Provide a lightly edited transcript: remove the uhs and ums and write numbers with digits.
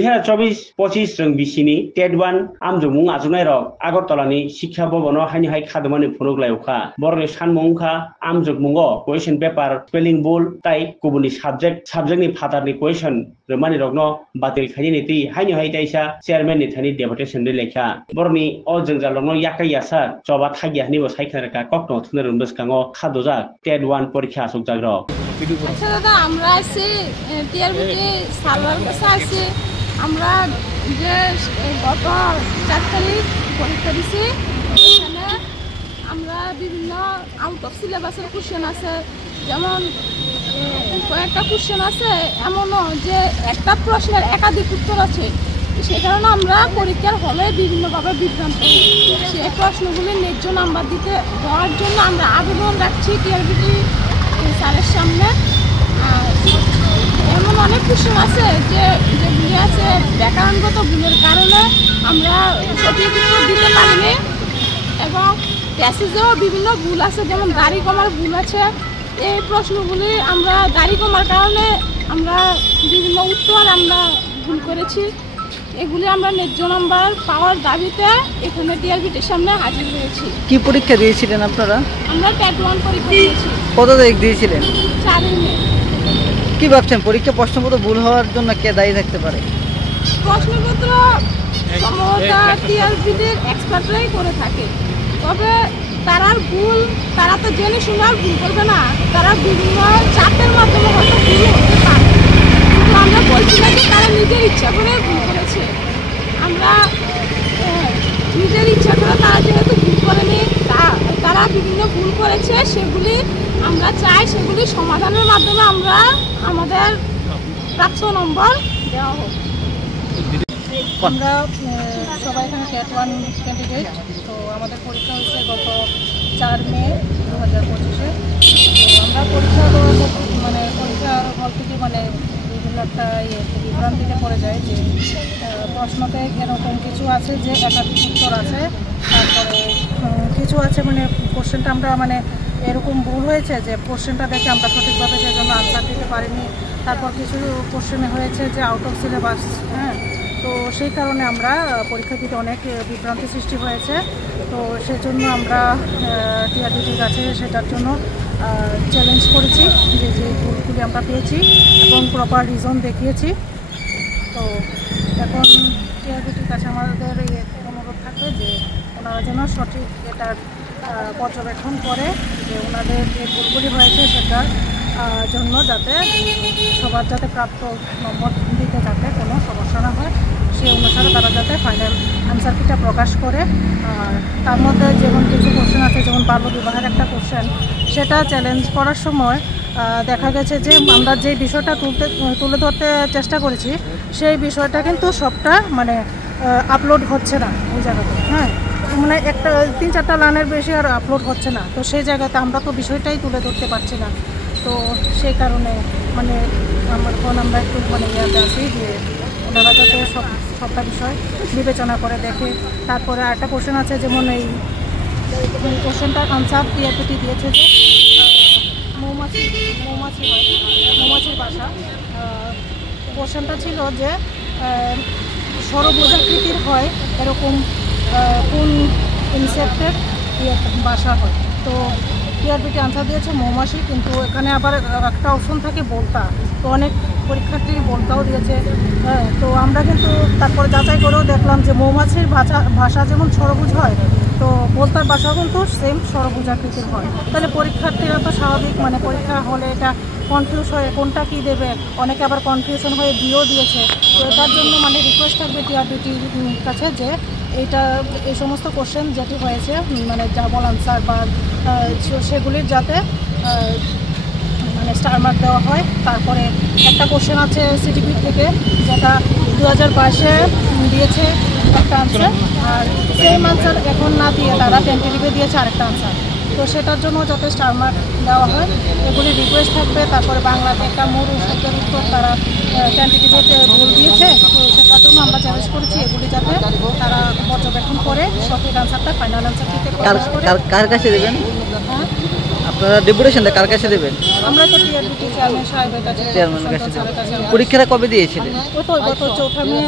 2024-25 rong bisini TET 1 amjumung ajunai rok Agartalani Shikha Bhabano haini hai khadmani phunuglaiukha borni sanmungkha amjukmungo question paper spelling bul tai kubuni subject ni phatarni question remani rokno batil khaini ti haini hai taisa chairman ni thani deputation ni lekha borni o jengjalongno yakai yasa choba thagya ni bo saikharka kokno thunarun bskango khadojak TET 1 porikha asukjak rok আচ্ছা দাদা আমরা আছি টিআরবিতে server কাছে আছি আমরা যে গত 4 তারিখ পরীক্ষা দিছি এখানে আমরা বিভিন্ন আউট অফ সিলেবাসের কোশ্চেন আছে যেমন কয়েকটা কোশ্চেন আছে এমনও যে একটা প্রশ্নের একাধিক উত্তর আছে সেই কারণে আমরা পরীক্ষার হলে বিভিন্নভাবে বিভ্রান্ত সেই প্রশ্নগুলি ন্যায্য নাম্বার দিতে দেওয়ার জন্য আমরা আবেদন রাখছি টিআরবিটি স্যারের সামনে এমন অনেক কোশ্চেন আছে যেগুলি আছে ব্যাকরণগত ভুলের কারণে আমরা সঠিক উত্তর দিতে পারিনি এবং প্যাসেজেও বিভিন্ন ভুল আছে যেমন দাড়ি কমার ভুল আছে এই প্রশ্নগুলি আমরা দাড়ি কমার কারণে আমরা বিভিন্ন উত্তর আমরা ভুল করেছি এগুলি আমরা ন্যায্য নাম্বার পাওয়ার দাবিতে এখানে টিআরবিটির সামনে হাজির হয়েছি। কি পরীক্ষা দিয়েছিলেন আপনারা? আমরা TET 1 পরীক্ষা দিয়েছি। কত তারিখ দিয়েছিলেন? 4 মে। কি ভাবছেন পরীক্ষা প্রশ্নপত্র ভুল হওয়ার জন্য কে দায়ী থাকতে পারে? প্রশ্নপত্র সম্ভবত টিআরবিটির এক্সপার্টরাই করে থাকে তবে তারা তো জেনে শুনে আর ভুল করবে না তারা বিভিন্ন চাপের মাধ্যমে হয়তো ভুল হতে পারে কিন্তু আমরা বলছি না যে তারা নিজের ইচ্ছা করে ভুল করেছে আমরা নিজের ইচ্ছা করে তারা যেহেতু ভুল করেনি তারা বিভিন্ন ভুল করেছে সেগুলি আমরা চাই সেগুলি সমাধানের মাধ্যমে আমরা আমাদের প্রাপ্ত নম্বর দেওয়া হোক। আমরা সবাই এখানে TET 1 ক্যান্ডিডেট তো আমাদের পরীক্ষা হয়েছে গত 4 মে 2025-এ তো আমরা পরীক্ষা পরীক্ষার হল থেকে বিভিন্ন একটা বিভ্রান্তিতে পড়ে যায় যে প্রশ্নতে এরকম কিছু আছে যে একাধিক উত্তর আছে তারপরে কিছু আছে কোশ্চেনটা আমরা এরকম ভুল হয়েছে যে কোশ্চেনটা দেখে আমরা সঠিকভাবে সেজন্য আনসার দিতে পারিনি তারপর কিছু কোশ্চেনে হয়েছে যে আউট অফ সিলেবাস তো সেই কারণে আমরা পরীক্ষা দিতে অনেক বিভ্রান্তি সৃষ্টি হয়েছে তো সেজন্য আমরা টিআরবিটির কাছে সেটার জন্য চ্যালেঞ্জ করেছি যে ভুলগুলি আমরা পেয়েছি এবং প্রপার রিজন দেখিয়েছি তো এখন টিআরবিটির কাছে আমাদের অনুরোধ থাকবে যে ওনারা যেন সঠিক এটার পর্যবেক্ষণ করে যে ওনাদের যে ভুলগুলি হয়েছে সেটার জন্য যাতে সবার যাতে প্রাপ্ত নম্বর দিতে যাতে কোনো সমস্যা না হয় সেই অনুসারে তারা যাতে ফাইনাল আনসার কিটা প্রকাশ করে আর তার মধ্যে যেমন কিছু কোশ্চেন আছে যেমন বাল্য বিবাহের একটা কোশ্চেন সেটা চ্যালেঞ্জ করার সময় দেখা গেছে যে আমরা যে বিষয়টা তুলে ধরতে চেষ্টা করেছি সেই বিষয়টা কিন্তু সবটা আপলোড হচ্ছে না ওই জায়গাতে একটা 3-4টা লাইনের বেশি আর আপলোড হচ্ছে না তো সেই জায়গাতে আমরা তো বিষয়টাই তুলে ধরতে পারছি না তো সেই কারণে আমরা একটু ইয়াতে আছি যে ওনারা যাতে সবটা বিষয় বিবেচনা করে দেখে তারপরে আরেকটা কোশ্চেন আছে যেমন এই কোশ্চেনটার আনসার টিআরবিটি দিয়েছে যে মৌমাছির বাসা কোশ্চেনটা ছিল যে ষড়ভুজাকৃতির হয় এরকম কোন ইনসেক্টের বাসা হয় তো টিআরবিটি আনসার দিয়েছে মৌমাছি কিন্তু এখানে আবার একটা অপশন থাকে বলতা তো অনেক পরীক্ষার্থী বলতাও দিয়েছে তো আমরা কিন্তু তারপরে যাচাই করেও দেখলাম যে মৌমাছির ভাষা যেমন ষড়ভুজ হয় তো বলতার ভাষাও কিন্তু সেম ষড়ভুজাকৃতির হয় তাহলে পরীক্ষার্থীরা তো স্বাভাবিক পরীক্ষা হলে এটা কনফিউজ হয়ে কোনটা কী দেবে অনেকে আবার কনফিউশন হয়ে দিয়েও দিয়েছে তো এটার জন্য রিকোয়েস্ট থাকবে টিআরবিটির কাছে যে এই সমস্ত কোশ্চেন যেটি হয়েছে ডাবল আনসার বা সেগুলির যাতে স্টার মার্ক দেওয়া হয় তারপরে একটা কোশ্চেন আছে সিটিপি থেকে যেটা 2022-এ দিয়েছে একটা আনসার আর সেম আনসার এখন না দিয়ে তারা টেন্টেটিভে দিয়েছে আরেকটা আনসার তো সেটার জন্য যাতে স্টার মার্ক দেওয়া হয় এগুলি রিকোয়েস্ট থাকবে তারপরে বাংলাতে একটা মরু শব্দের উত্তর তারা টেন্টেটিভে ভুল দিয়েছে তো সেটার জন্য আমরা চ্যালেঞ্জ করেছি এগুলি যাতে তারা পর্যবেক্ষণ করে সঠিক আনসারটা ফাইনাল আনসার দিতে কার কাছে দেবেন আপনারা ডেপুটেশনটা কার কাছে দেবেন? আমরা তো টিআরবিটি চেয়ারম্যান সাহেবের কাছে পরীক্ষাটা কবে দিয়েছিলেন? গত 4 মে